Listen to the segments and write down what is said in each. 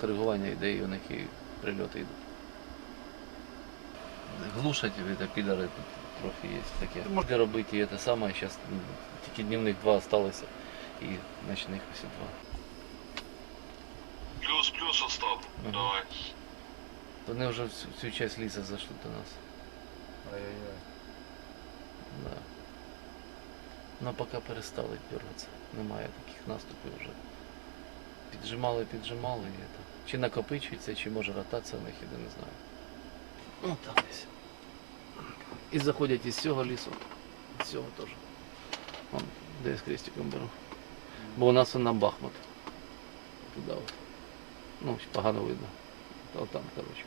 Коригування йде, і у них і прильоти йдуть. Глушать это підари тут трохи є таке. Можна робити і те саме, зараз тільки днівних два залишилося і ночних ось два. Плюс-плюс Остап. Мгм. Давай. Вони вже всю, всю часть лісу зайшли до нас. Ай-яй-яй. Да. Ну поки перестали дергатися. Немає таких наступів вже. Піджимали, піджимали і это. Чи накопичується, чи може ротація в них іде, не знаю. Ну там десь. І заходять із цього лісу. З цього теж. Вон, де я з крестиком беру. Бо у нас на Бахмут. Туди от. Ну, погано видно. От там, коротше.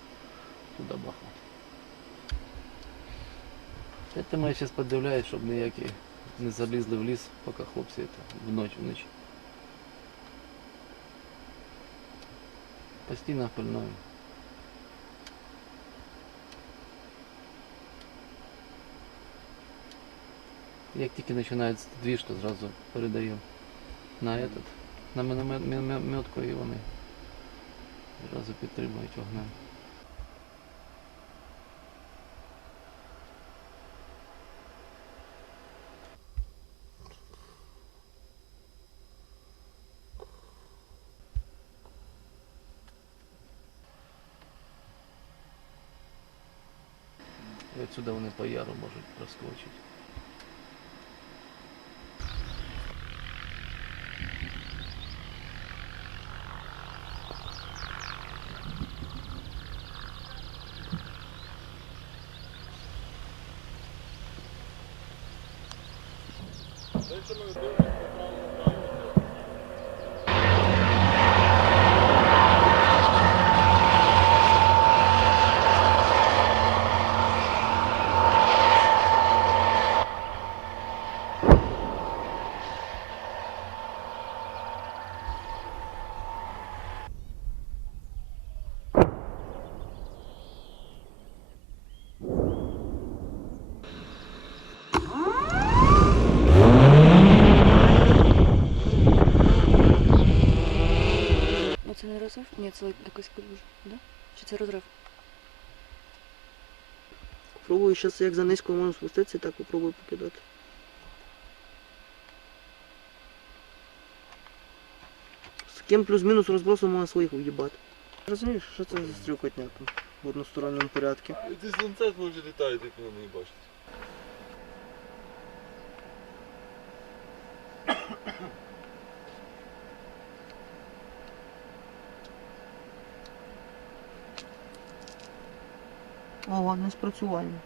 Туди Бахмут. Я тому я зараз подивляюсь, щоб ніякі не залізли в ліс, поки хлопці это, вночі вночі. Постійно пильною. Як тільки починається двіж, то зразу передаю на этот, на минометку мінометку і вони зразу підтримують вогнем. Отсюда вони по яру можуть проскочити. Дальше ми це якась калюжа, да? Чи це розрив? Пробую зараз як за низько можу спуститися, так попробую покидати. З таким плюс-мінус розбросом можна своїх уїбати. Розумієш, що це за стрілкотня там в односторонньому порядку? Десь ланцет може літає, як воно не бачить. Ого, не спрацювання.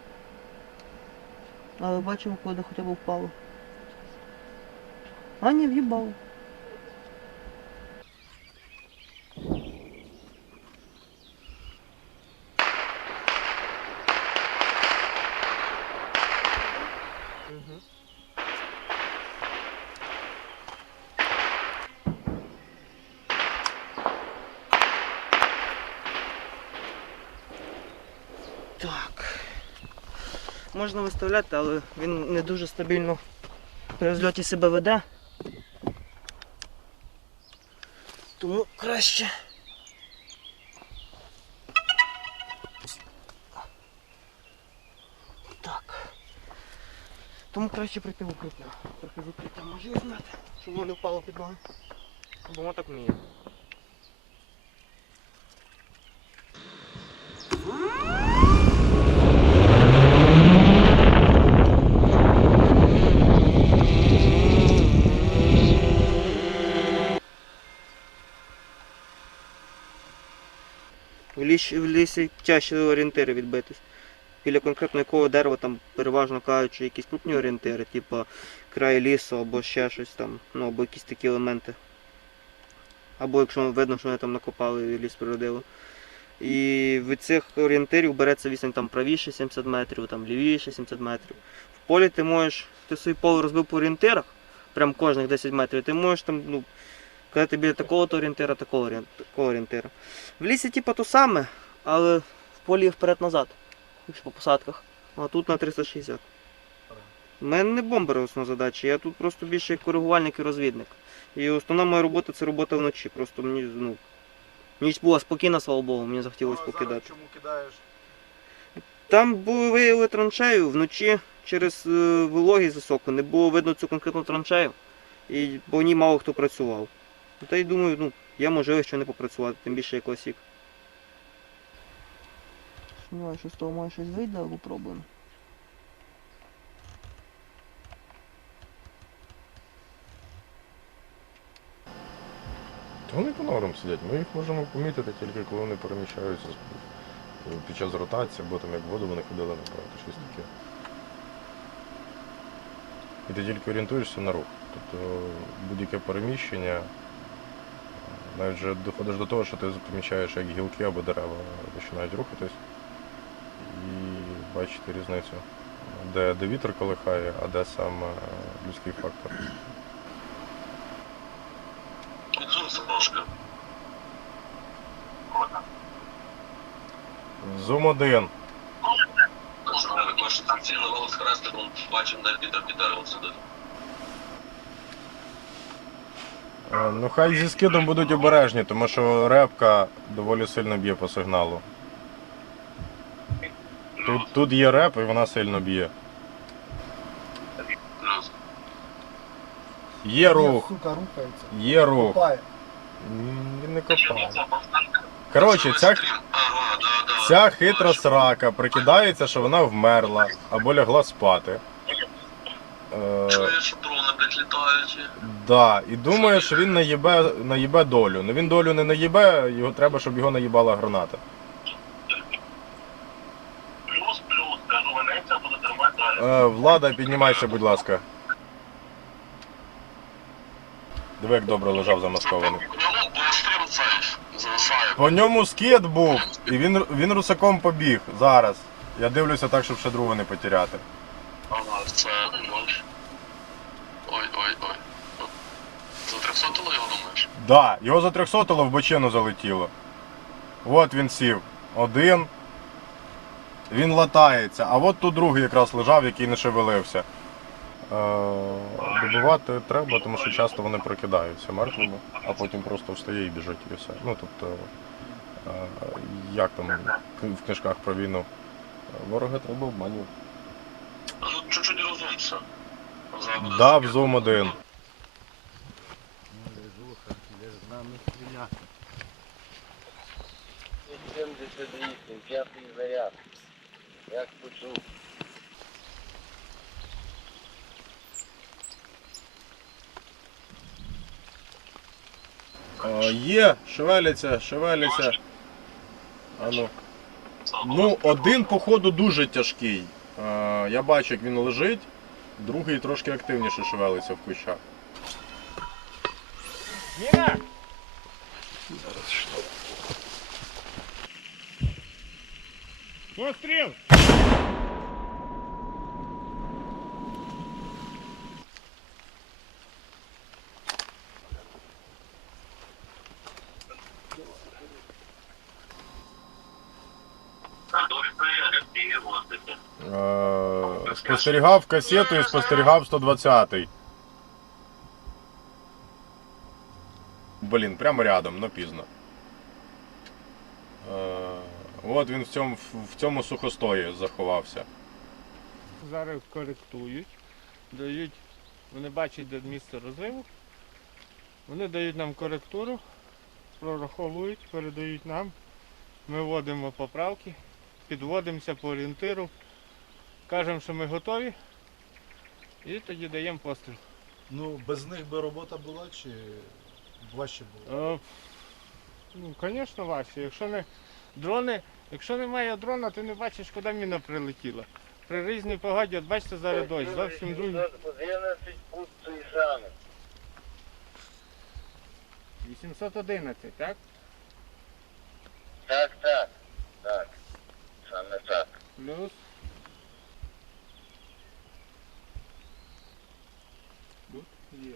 Але бачимо, коли хоча б впало. А ні, в'їбало. Угу. Так. Можна виставляти, але він не дуже стабільно при взльоті себе веде. Тому краще. Так. Тому краще прийти в укриття. Трохи з укриття може візьмете, щоб воно не впало під ноги. Бо воно так вміє. В лісі, тяжче орієнтири відбитись. Біля конкретно якого дерева там переважно кажучи якісь крупні орієнтири, типу край лісу або ще щось там, ну або якісь такі елементи. Або якщо видно, що вони там накопали і ліс природило. І від цих орієнтирів береться відстань там правіше 70 метрів, там лівіше 70 метрів. В полі ти можеш, ти свій поле розбив по орієнтирах, прям кожних 10 метрів, ти можеш там, ну, казати біля такого-то орієнтира, такого орієн- орієнтира. В лісі типу то саме, але в полі вперед-назад, якщо по посадках. А тут на 360. У мене не бомбера основна задача, я тут просто більше як коригувальник і розвідник. І основна моя робота це робота вночі. Просто мені, ну, Ніч була спокійна, слава Богу, мені захотілося Ну, покидати. Чому кидаєш? Там були виявили траншею вночі через е, вологість високу, не було видно цю конкретну траншею, і по ній мало хто працював. Та й думаю, ну, є можливість що не попрацювати, тим більше як класік. Сумніваюся, що з того може щось вийде, але попробуємо. Та вони по норам сидять. Ми їх можемо помітити тільки коли вони переміщаються під час ротації, або там як воду вони ходили направити, щось таке. І ти тільки орієнтуєшся на рух. Тобто будь-яке переміщення, навіть вже доходиш до того, що ти помічаєш, як гілки або дерева починають рухатись і бачити різницю, де, де вітер колихає, а де саме людський фактор. Зум 1. Що ми бачимо де Пітер Пітеров сидить. Е, Ну хай зі скидом будуть обережні, тому що репка доволі сильно б'є по сигналу. Тут, тут є реп і вона сильно б'є. Є рух, є рух. Він не копає. Коротше, ця, ця хитра срака прикидається, що вона вмерла або лягла спати. Е, Чуєш, дрони, блядь, літаючі? Да, і думає, що він наїбе, наїбе долю. Ну він долю не наїбе, його треба, щоб його наїбала граната. Плюс, плюс, кажу, Венеція буде тримати далі. Е, Влада, піднімайся, будь ласка. Диви, як добре лежав замаскований. Ну, постріл цей зависає. По ньому скид був, і він, він русаком побіг зараз. Я дивлюся так, щоб ще другу не потеряти. Ага, це нож. Да, його за 300 в бочину залетіло. От він сів. Один. Він латається. А от тут другий якраз лежав, який не шевелився. Е, Добивати треба, тому що часто вони прокидаються мертвими, а потім просто встає і біжить і все. Ну тобто, е, як там в книжках про війну. Ворога треба обманювати. Чуть-чуть розумся. Да, в Zoom 1. нами стріляти. 78, п'ятий заряд. Я почув. Є, шевеляться, шевеляться. Ану. Ну, один, походу, дуже тяжкий. Я бачу, як він лежить, другий трошки активніше шевелиться в кущах. Міна! Постріл! Е, спостерігав касету і спостерігав 120-й. Блін, прямо рядом, но пізно. От він в цьому, в цьому сухостої заховався. зараз коректують, дають, вони бачать, де місце розриву, вони дають нам коректуру, прораховують, передають нам, ми вводимо поправки, підводимося по орієнтиру, кажемо, що ми готові, і тоді даємо постріл. Ну, без них би робота була чи важче було? Е, Ну, звісно, важче. Якщо не дрони, якщо немає дрона, ти не бачиш, куди міна прилетіла. При різній погоді, от бачите, зараз дощ, зовсім другі. 11 пут шани. 811, так? Так, так. Так. Саме так. Плюс. Є.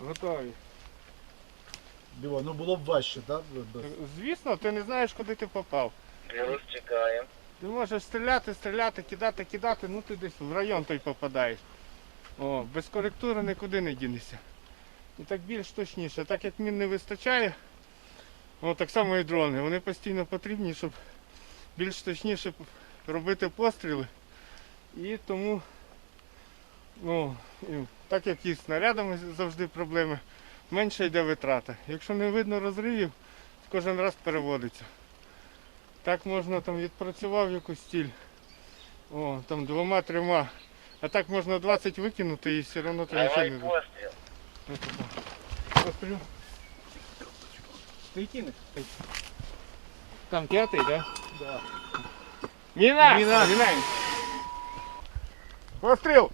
Готові. Диво, ну було б важче, так? Без... Звісно, ти не знаєш, куди ти попав. Плюс чекаємо. Ти можеш стріляти, стріляти, кидати, кидати, ну ти десь в район той попадаєш. О, без коректури нікуди не дінешся. І так більш точніше, так як мін не вистачає, О, так само і дрони. Вони постійно потрібні, щоб більш точніше робити постріли. І тому, ну, так як і снарядами завжди проблеми, менше йде витрата. Якщо не видно розривів, кожен раз переводиться. Так можна там відпрацював якусь стіль. О, там двома-трьома. А так можна 20 викинути і все одно ти нічого Давай не постріл. Постріл. Ты кинешь? Там пятый, да? Да. Мина! Мина! Мина! Пострел!